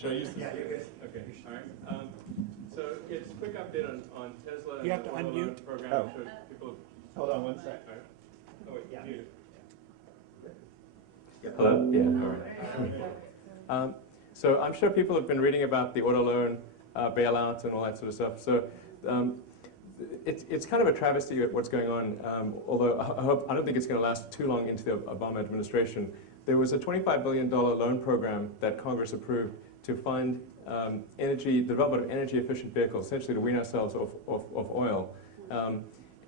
Should I use this? Yeah, you're good. Okay, all right. So it's a quick update on Tesla. You have to and the unmute. program. Oh. So people. Hold on one sec. All right. Oh wait, Yeah. mute. Hello? Yeah, all right. So I'm sure people have been reading about the auto loan bailout and all that sort of stuff. So it's kind of a travesty at what's going on, although I don't think it's going to last too long into the Obama administration. There was a $25 billion loan program that Congress approved to fund the development of energy-efficient vehicles, essentially to wean ourselves off oil.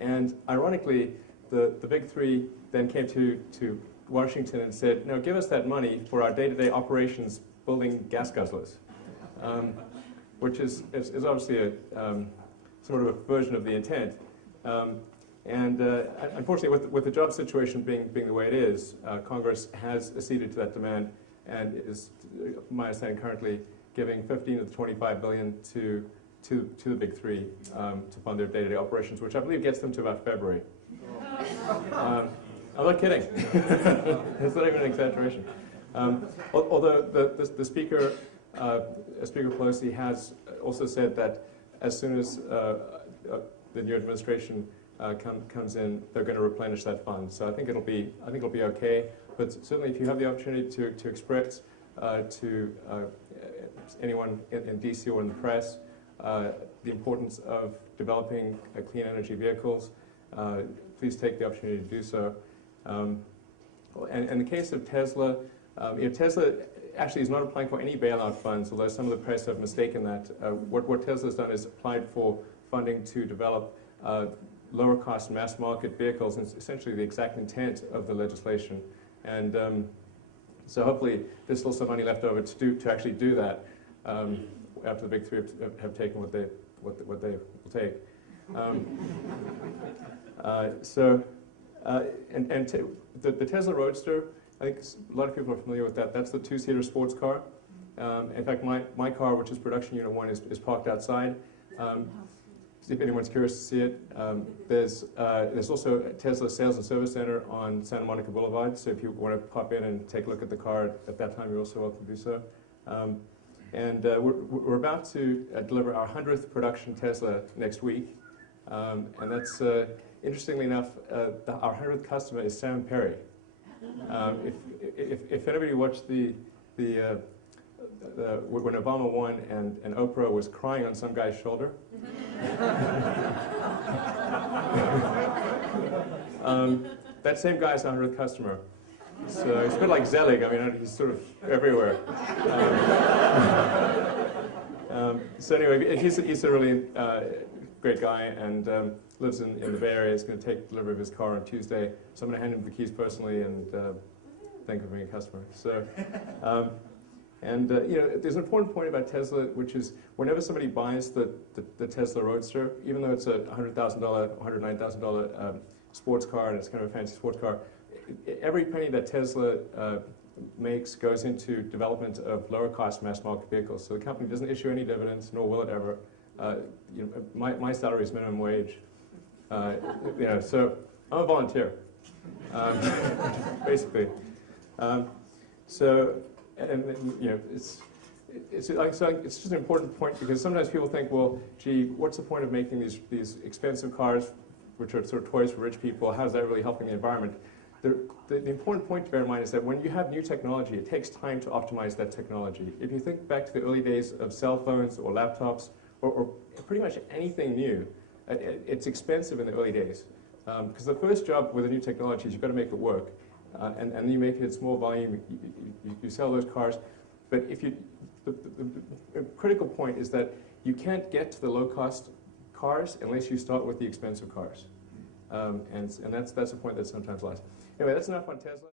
And ironically, the big three then came to Washington and said, no, give us that money for our day-to-day operations building gas guzzlers, which is obviously a sort of a version of the intent. Unfortunately, with the job situation being the way it is, Congress has acceded to that demand and is, my understanding, currently giving 15 of the 25 billion to the big three to fund their day-to-day operations, which I believe gets them to about February. I'm not kidding. It's not even an exaggeration. Although the Speaker, Speaker Pelosi, has also said that as soon as the new administration comes in, they're going to replenish that fund. So I think it'll be okay. But certainly, if you have the opportunity to express to anyone in DC or in the press the importance of developing clean energy vehicles, please take the opportunity to do so. And in the case of Tesla, Tesla actually is not applying for any bailout funds, although some of the press have mistaken that. What Tesla has done is applied for funding to develop lower-cost mass-market vehicles, and it's essentially the exact intent of the legislation. And so hopefully there's still some money left over to actually do that after the big three have taken what they will take. The Tesla Roadster, I think a lot of people are familiar with that. That's the two-seater sports car. In fact, my car, which is production unit 1, is parked outside. See if anyone's curious to see it. There's also a Tesla Sales and Service Center on Santa Monica Boulevard, so if you want to pop in and take a look at the car at that time, you're also welcome to do so. We're about to deliver our 100th production Tesla next week, and that's, interestingly enough, our 100th customer is Sam Perry. If anybody watched when Obama won and Oprah was crying on some guy's shoulder, that same guy's our 100th customer. So it's a bit like Zelig. I mean, he's sort of everywhere. So anyway, he's a really great guy and lives in the Bay Area. He's going to take delivery of his car on Tuesday. So I'm going to hand him the keys personally and thank him for being a customer. So. There's an important point about Tesla, which is whenever somebody buys the Tesla Roadster, even though it's a $100,000, $109,000 sports car, and it's kind of a fancy sports car, every penny that Tesla makes goes into development of lower-cost mass-market vehicles. So the company doesn't issue any dividends, nor will it ever. My salary is minimum wage. So I'm a volunteer, basically. It's just an important point because sometimes people think, well, gee, what's the point of making these expensive cars, which are sort of toys for rich people? How is that really helping the environment? The important point to bear in mind is that when you have new technology, it takes time to optimize that technology. If you think back to the early days of cell phones or laptops or pretty much anything new, it's expensive in the early days because the first job with a new technology is you've got to make it work. And then you make it in small volume, you sell those cars. But the critical point is that you can't get to the low-cost cars unless you start with the expensive cars. And that's a point that's sometimes lost. Anyway, that's enough on Tesla.